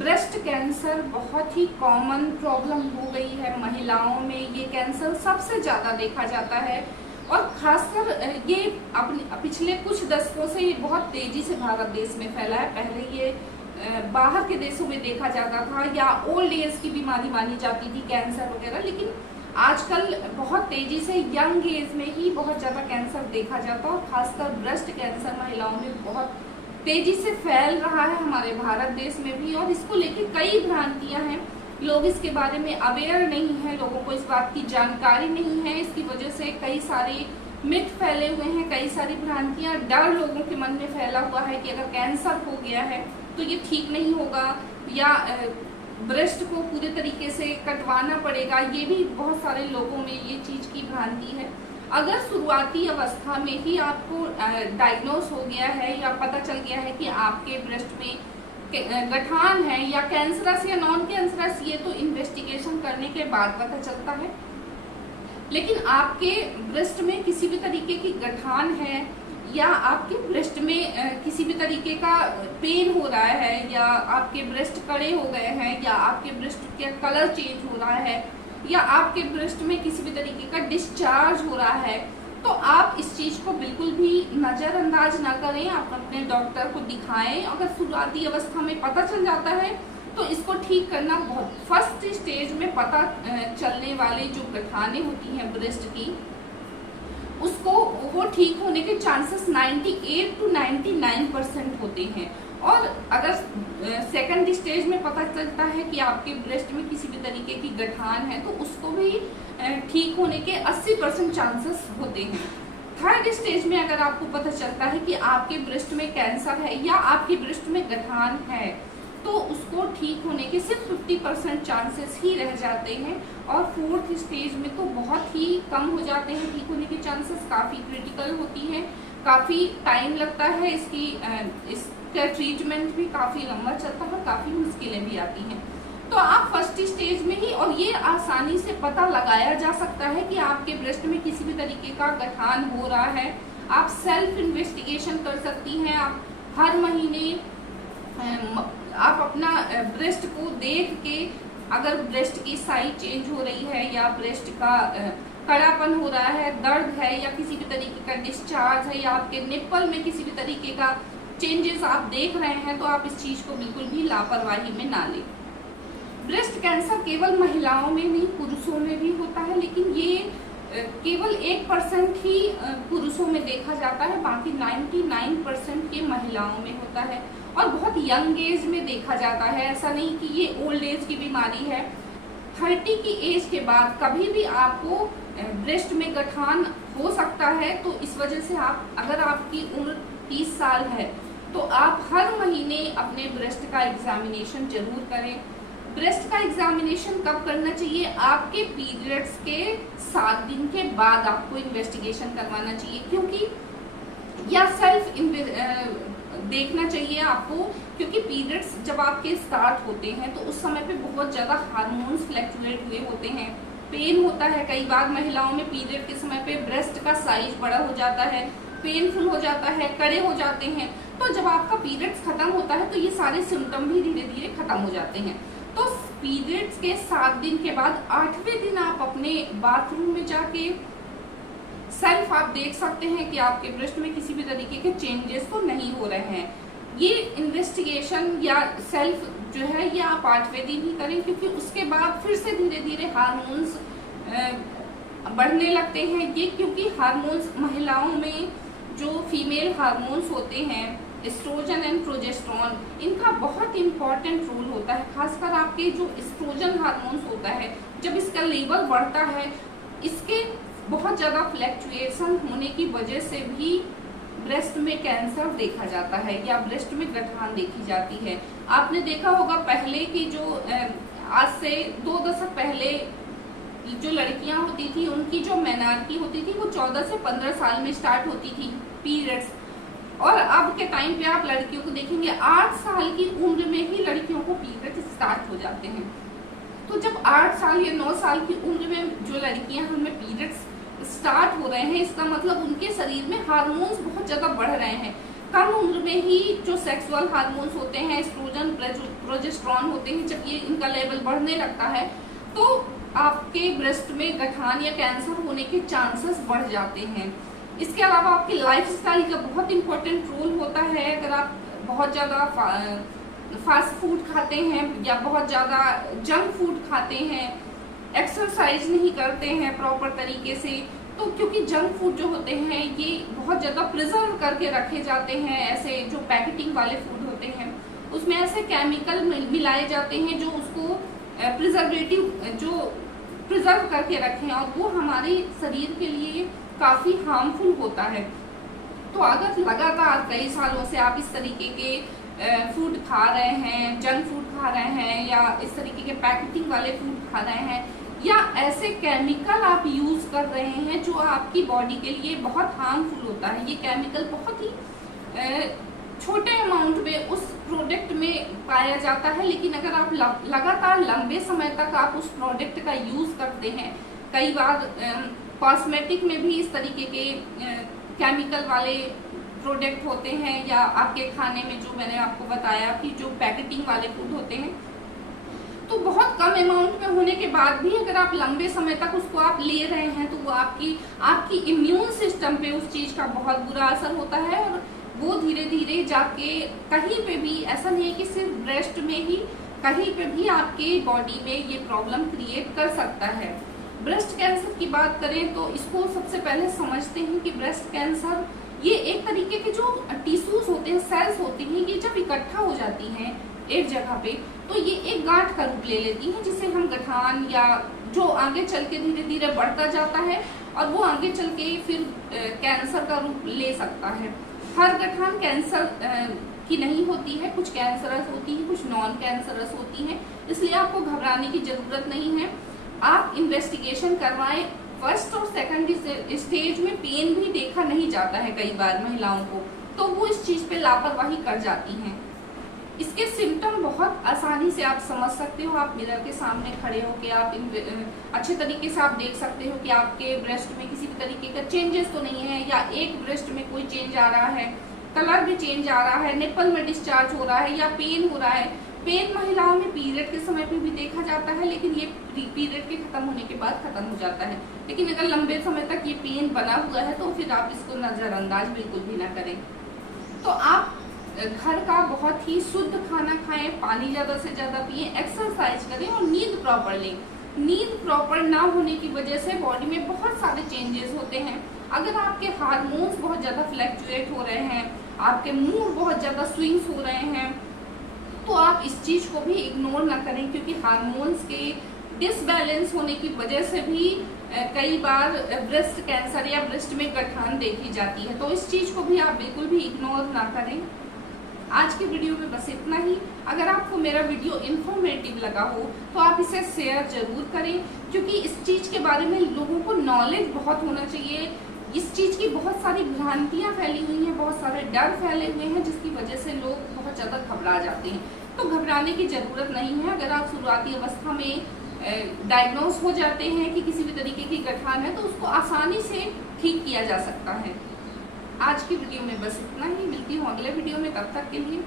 Breast cancer बहुत ही common problem हो गई है महिलाओं में। ये कैंसर सबसे ज़्यादा देखा जाता है और खासकर ये पिछले कुछ दशकों से ये बहुत तेजी से भारत देश में फैला है। पहले ये बाहर के देशों में देखा जाता था या ओल्ड एज की बीमारी मानी जाती थी कैंसर वगैरह, लेकिन आजकल बहुत तेजी से यंग एज में ही बहुत ज़्यादा कैंसर देखा जाता है और खासकर ब्रेस्ट कैंसर महिलाओं में बहुत तेजी से फैल रहा है हमारे भारत देश में भी। और इसको लेके कई भ्रांतियां हैं, लोग इसके बारे में अवेयर नहीं है, लोगों को इस बात की जानकारी नहीं है। इसकी वजह से कई सारे मिथ फैले हुए हैं, कई सारी भ्रांतियां, डर लोगों के मन में फैला हुआ है कि अगर कैंसर हो गया है तो ये ठीक नहीं होगा या ब्रेस्ट को पूरे तरीके से कटवाना पड़ेगा। ये भी बहुत सारे लोगों में ये चीज की भ्रांति है। अगर शुरुआती अवस्था में ही आपको डायग्नोस हो गया है या पता चल गया है कि आपके ब्रेस्ट में गठान है या कैंसरस या नॉन कैंसरस, ये तो इन्वेस्टिगेशन करने के बाद पता चलता है। लेकिन आपके ब्रेस्ट में किसी भी तरीके की गठान है या आपके ब्रेस्ट में किसी भी तरीके का पेन हो रहा है या आपके ब्रेस्ट कड़े हो गए हैं या आपके ब्रेस्ट का कलर चेंज हो रहा है या आपके ब्रेस्ट में किसी भी तरीके का डिस्चार्ज हो रहा है, तो आप इस चीज को बिल्कुल भी नजरअंदाज ना करें। आप अपने डॉक्टर को दिखाएं। अगर शुरुआती अवस्था में पता चल जाता है तो इसको ठीक करना बहुत फर्स्ट स्टेज में पता चलने वाले जो गठाने होती हैं ब्रेस्ट की, उसको वो ठीक होने के चांसेस 98 to 99% होते हैं। और अगर सेकंड स्टेज में पता चलता है कि आपके ब्रेस्ट में किसी भी तरीके की गठान है तो उसको भी ठीक होने के 80% चांसेस होते हैं। थर्ड स्टेज में अगर आपको पता चलता है कि आपके ब्रेस्ट में कैंसर है या आपके ब्रेस्ट में गठान है तो उसको ठीक होने के सिर्फ 50% चांसेस ही रह जाते हैं। और फोर्थ स्टेज में तो बहुत ही कम हो जाते हैं ठीक होने के चांसेस, काफ़ी क्रिटिकल होती है, काफ़ी टाइम लगता है, इसका ट्रीटमेंट भी काफ़ी लंबा चलता है, काफ़ी मुश्किलें भी आती हैं। तो आप फर्स्ट स्टेज में ही, और ये आसानी से पता लगाया जा सकता है कि आपके ब्रेस्ट में किसी भी तरीके का गठान हो रहा है। आप सेल्फ इन्वेस्टिगेशन कर सकती हैं। आप हर महीने आप अपना ब्रेस्ट को देख के, अगर ब्रेस्ट की साइज चेंज हो रही है या ब्रेस्ट का कड़ापन हो रहा है, दर्द है या किसी भी तरीके का डिस्चार्ज है या आपके निप्पल में किसी भी तरीके का चेंजेस आप देख रहे हैं, तो आप इस चीज को बिल्कुल भी लापरवाही में ना लें। ब्रेस्ट कैंसर केवल महिलाओं में नहीं, पुरुषों में भी होता है, लेकिन ये केवल 1% ही पुरुषों में देखा जाता है, बाकी 99% ये महिलाओं में होता है और बहुत यंग एज में देखा जाता है। ऐसा नहीं कि ये ओल्ड एज की बीमारी है। 30 की एज के बाद कभी भी आपको ब्रेस्ट में गठान हो सकता है। तो इस वजह से अगर आपकी उम्र 30 साल है तो आप हर महीने अपने ब्रेस्ट का एग्जामिनेशन जरूर करें। ब्रेस्ट का एग्जामिनेशन कब करना चाहिए? आपके पीरियड्स के 7 दिन के बाद आपको इन्वेस्टिगेशन करवाना चाहिए, क्योंकि या सेल्फ देखना चाहिए आपको, क्योंकि पीरियड्स जब आपके स्टार्ट होते हैं तो उस समय पे बहुत ज़्यादा हार्मोन्स फ्लक्चुएट हुए होते हैं, पेन होता है। कई बार महिलाओं में पीरियड के समय पे ब्रेस्ट का साइज बड़ा हो जाता है, पेनफुल हो जाता है, कड़े हो जाते हैं। तो जब आपका पीरियड्स खत्म होता है तो ये सारे सिम्टम भी धीरे धीरे खत्म हो जाते हैं। तो पीरियड्स के 7 दिन के बाद 8वें दिन आप अपने बाथरूम में जाके सेल्फ आप देख सकते हैं कि आपके ब्रेस्ट में किसी भी तरीके के चेंजेस तो नहीं हो रहे हैं। ये इन्वेस्टिगेशन या सेल्फ जो है ये आप 8वें दिन ही करें, क्योंकि उसके बाद फिर से धीरे धीरे हार्मोन्स बढ़ने लगते हैं। ये क्योंकि हार्मोन्स महिलाओं में जो फीमेल हार्मोन्स होते हैं, एस्ट्रोजन एंड प्रोजेस्टेरोन, इनका बहुत इंपॉर्टेंट रोल होता है। खासकर आपके जो एस्ट्रोजन हार्मोन्स होता है, जब इसका लेवल बढ़ता है, इसके बहुत ज़्यादा फ्लैक्चुएशन होने की वजह से भी ब्रेस्ट में कैंसर देखा जाता है या ब्रेस्ट में गठान देखी जाती है। आपने देखा होगा पहले की जो आज से 2 दशक पहले जो लड़कियां होती थी, उनकी जो मेनार्की होती थी वो 14 से 15 साल में स्टार्ट होती थी पीरियड्स, और अब के टाइम पे आप लड़कियों को देखेंगे 8 साल की उम्र में ही लड़कियों को पीरियड्स स्टार्ट हो जाते हैं। तो जब 8 साल या 9 साल की उम्र में जो लड़कियां हमें पीरियड्स स्टार्ट हो रहे हैं, इसका मतलब उनके शरीर में हार्मोन्स बहुत ज़्यादा बढ़ रहे हैं। कम उम्र में ही जो सेक्सुअल हार्मोन्स होते हैं, एस्ट्रोजन, प्रोजेस्टेरॉन होते हैं, जब ये इनका लेवल बढ़ने लगता है तो आपके ब्रेस्ट में गठान या कैंसर होने के चांसेस बढ़ जाते हैं। इसके अलावा आपकी लाइफस्टाइल का बहुत इंपॉर्टेंट रोल होता है। अगर आप बहुत ज़्यादा फास्ट फूड खाते हैं या बहुत ज़्यादा जंक फूड खाते हैं, एक्सरसाइज नहीं करते हैं प्रॉपर तरीके से, तो क्योंकि जंक फूड जो होते हैं ये बहुत ज़्यादा प्रिजर्व करके रखे जाते हैं, ऐसे जो पैकेटिंग वाले फूड होते हैं उसमें ऐसे केमिकल मिलाए जाते हैं जो उसको प्रिजर्वेटिव जो प्रिजर्व करके रखें, और वो हमारे शरीर के लिए काफ़ी हार्मफुल होता है। तो अगर लगातार कई सालों से आप इस तरीके के फूड खा रहे हैं, जंक फूड खा रहे हैं, या इस तरीके के पैकेटिंग वाले फूड खा रहे हैं, या ऐसे केमिकल आप यूज कर रहे हैं जो आपकी बॉडी के लिए बहुत हार्मफुल होता है, ये केमिकल बहुत ही छोटे अमाउंट में उस प्रोडक्ट में पाया जाता है, लेकिन अगर आप लगातार लंबे समय तक आप उस प्रोडक्ट का यूज करते हैं, कई बार कॉस्मेटिक में भी इस तरीके के केमिकल वाले प्रोडक्ट होते हैं, या आपके खाने में जो मैंने आपको बताया कि जो पैकेटिंग वाले फूड होते हैं, तो बहुत कम अमाउंट में होने के बाद भी अगर आप लंबे समय तक उसको आप ले रहे हैं तो वो आपकी इम्यून सिस्टम पे उस चीज का बहुत बुरा असर होता है, और वो धीरे धीरे जाके कहीं पे भी, ऐसा नहीं है कि सिर्फ ब्रेस्ट में ही, कहीं पे भी आपके बॉडी में ये प्रॉब्लम क्रिएट कर सकता है। ब्रेस्ट कैंसर की बात करें तो इसको सबसे पहले समझते हैं कि ब्रेस्ट कैंसर ये एक तरीके के जो टिश्यूज होते हैं, सेल्स होती हैं, ये जब इकट्ठा हो जाती हैं एक जगह पे तो ये एक गांठ का रूप ले लेती हैं, जिसे हम गठान, या जो आगे चल के धीरे धीरे बढ़ता जाता है और वो आगे चल के फिर कैंसर का रूप ले सकता है। हर गठान कैंसर की नहीं होती है, कुछ कैंसरस होती है, कुछ नॉन कैंसरस होती हैं, इसलिए आपको घबराने की जरूरत नहीं है। आप इन्वेस्टिगेशन करवाएं। फर्स्ट और सेकंड स्टेज में पेन भी देखा नहीं जाता है कई बार महिलाओं को, तो वो इस चीज पे लापरवाही कर जाती हैं। इसके सिम्टम बहुत आसानी से आप समझ सकते हो। आप मिरर के सामने खड़े होकर आप अच्छे तरीके से आप देख सकते हो कि आपके ब्रेस्ट में किसी भी तरीके का चेंजेस तो नहीं है, या एक ब्रेस्ट में कोई चेंज आ रहा है, कलर भी चेंज आ रहा है, निप्पल में डिस्चार्ज हो रहा है, या पेन हो रहा है। पेन महिलाओं में पीरियड के समय पे भी देखा जाता है, लेकिन ये पीरियड के खत्म होने के बाद खत्म हो जाता है। लेकिन अगर लंबे समय तक ये पेन बना हुआ है तो फिर आप इसको नजरअंदाज बिल्कुल भी ना करें। तो आप घर का बहुत ही शुद्ध खाना खाएं, पानी ज्यादा से ज्यादा पिए, एक्सरसाइज करें और नींद प्रॉपर लें। नींद प्रॉपर ना होने की वजह से बॉडी में बहुत सारे चेंजेस होते हैं। अगर आपके हार्मोन्स बहुत ज्यादा फ्लैक्चुएट हो रहे हैं, आपके मूड बहुत ज्यादा स्विंग्स हो रहे हैं, तो आप इस चीज को भी इग्नोर ना करें, क्योंकि हार्मोन्स के डिसबैलेंस होने की वजह से भी कई बार ब्रेस्ट कैंसर या ब्रेस्ट में गठान देखी जाती है। तो इस चीज को भी आप बिल्कुल भी इग्नोर ना करें। आज के वीडियो में बस इतना ही। अगर आपको मेरा वीडियो इन्फॉर्मेटिव लगा हो तो आप इसे शेयर जरूर करें, क्योंकि इस चीज के बारे में लोगों को नॉलेज बहुत होना चाहिए। इस चीज की बहुत सारी भ्रांतियां फैली हुई हैं, बहुत सारे डर फैले हुए हैं, जिसकी वजह से लोग बहुत ज्यादा घबरा जाते हैं। तो घबराने की जरूरत नहीं है। अगर आप शुरुआती अवस्था में डायग्नोज हो जाते हैं कि किसी भी तरीके की गठान है तो उसको आसानी से ठीक किया जा सकता है। आज की वीडियो में बस इतना ही। मिलती हूँ अगले वीडियो में, तब तक के लिए